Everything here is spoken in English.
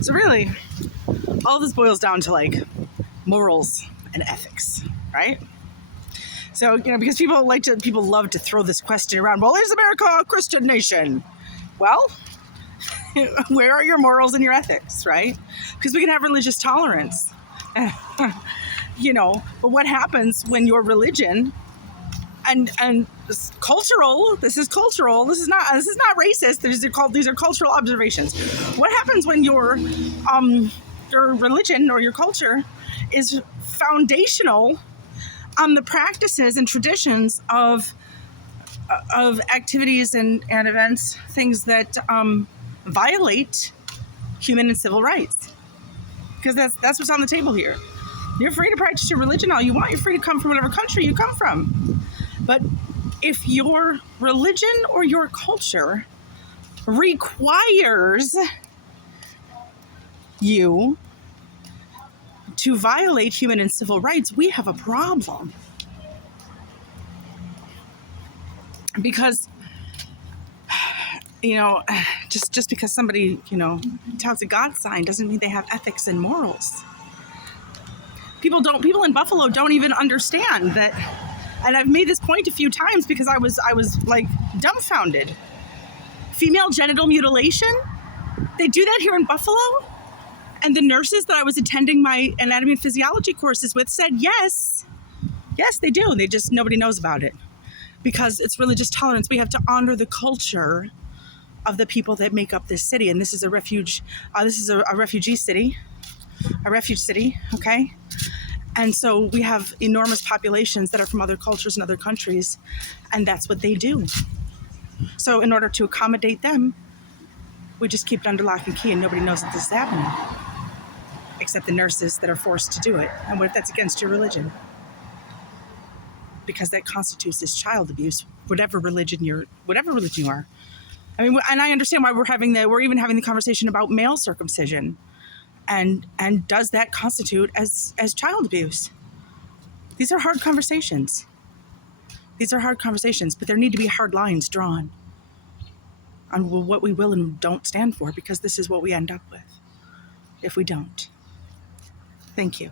So really, all this boils down to like morals and ethics, right? So, because people love to throw this question around. Well, is America a Christian nation? Well, where are your morals and your ethics, right? Because we can have religious tolerance, but what happens when your religion and cultural? This is cultural. This is not racist. These are cultural observations. What happens when your religion or your culture is foundational on the practices and traditions of activities and events, things that violate human and civil rights? Because that's what's on the table here. You're free to practice your religion all you want. You're free to come from whatever country you come from. But if your religion or your culture requires you to violate human and civil rights, we have a problem. Because, just because somebody, touts a God sign doesn't mean they have ethics and morals. People in Buffalo don't even understand that. And I've made this point a few times because I was like dumbfounded. Female genital mutilation, they do that here in Buffalo? And the nurses that I was attending my anatomy and physiology courses with said, yes, they do. Nobody knows about it because it's religious tolerance. We have to honor the culture of the people that make up this city. And this is a refugee city, okay? And so we have enormous populations that are from other cultures and other countries, and that's what they do. So in order to accommodate them, we just keep it under lock and key and nobody knows that this is happening, except the nurses that are forced to do it. And what if that's against your religion? Because that constitutes as child abuse, whatever religion you are. I mean, and I understand why we're even having the conversation about male circumcision. And does that constitute as child abuse? These are hard conversations. But there need to be hard lines drawn on what we will and don't stand for, because this is what we end up with if we don't. Thank you.